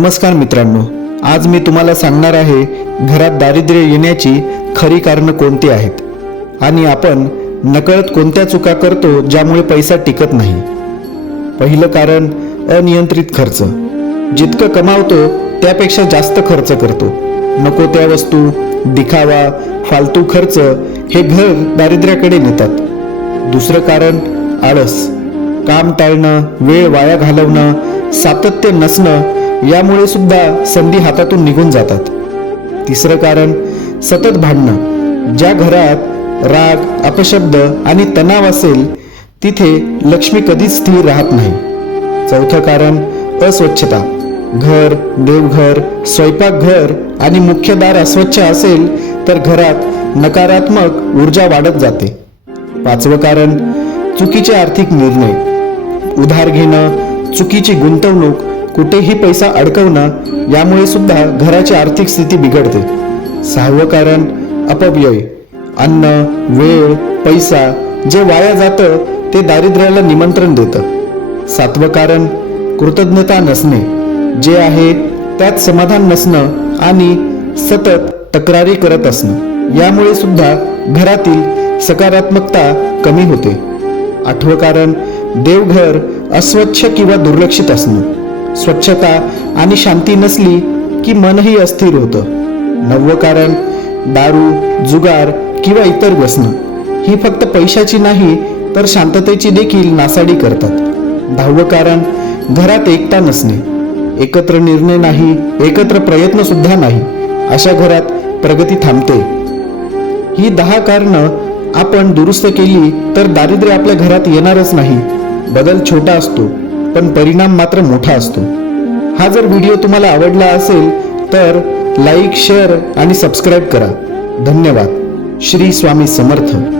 नमस्कार मित्रांनो आज मी तुम्हाला सांगणार आहे घरात दारिद्र्य येण्याची खरी कारणं कोणती आहेत? आणि आपण नकळत कोणत्या चुका करतो ज्यामुळे पैसा टिकत नाही? पहिलं कारण अनियंत्रित खर्च. जितकं कमावतो त्यापेक्षा जास्त खर्च करतो. नको त्या वस्तू दिखावा फालतू खर्च हे घर दारिद्र्याकडे नेतात. दुसरं कारण आळस. काम टाळणं वेळ वाया घालवणं सातत्य नसणं यामुळे सुद्धा संधी हातातून निघून जातात. तिसरं कारण सतत भांडणं. ज्या घरात राग अपशब्द आणि तणाव असेल तिथे लक्ष्मी कधीच स्थिर राहत नाही. चौथं कारण अस्वच्छता. घर देवघर स्वयंपाकघर आणि मुख्य दार अस्वच्छ असेल तर घरात नकारात्मक ऊर्जा वाढत जाते. पाचवं कारण चुकीचे आर्थिक निर्णय. उधार घेणं चुकीची गुंतवणूक कुठेही पैसा अडकवणं यामुळे सुद्धा घराची आर्थिक स्थिती बिघडते. सहावं कारण अपव्यय. अन्न वेळ पैसा जे वाया जातं ते दारिद्र्याला निमंत्रण देतं. सातवं कारण कृतज्ञता नसणे. जे आहे त्यात समाधान नसणं आणि सतत तक्रारी करत असणं. यामुळे सुद्धा घरातील सकारात्मकता कमी होते. आठवं कारण देवघर अस्वच्छ किंवा दुर्लक्षित असणं. स्वच्छता आणि शांती नसली की मनही अस्थिर होतं. नववं कारण दारू जुगार किंवा इतर व्यसनं ही फक्त पैशाची नाही तर शांततेची देखील नासाडी करतात. दहावं कारण घरात एकता नसणे. एकत्र निर्णय नाही एकत्र प्रयत्न सुद्धा नाही अशा घरात प्रगती थांबते. ही दहा कारणं आपण दुरुस्त केली तर दारिद्र्य आपल्या घरात येणारच नाही. बदल छोटा असतो. पण परिणाम मात्र मोठा असतो. हा जर व्हिडिओ तुम्हाला आवडला असेल तर लाईक शेअर आणि सबस्क्राईब करा. धन्यवाद. श्री स्वामी समर्थ.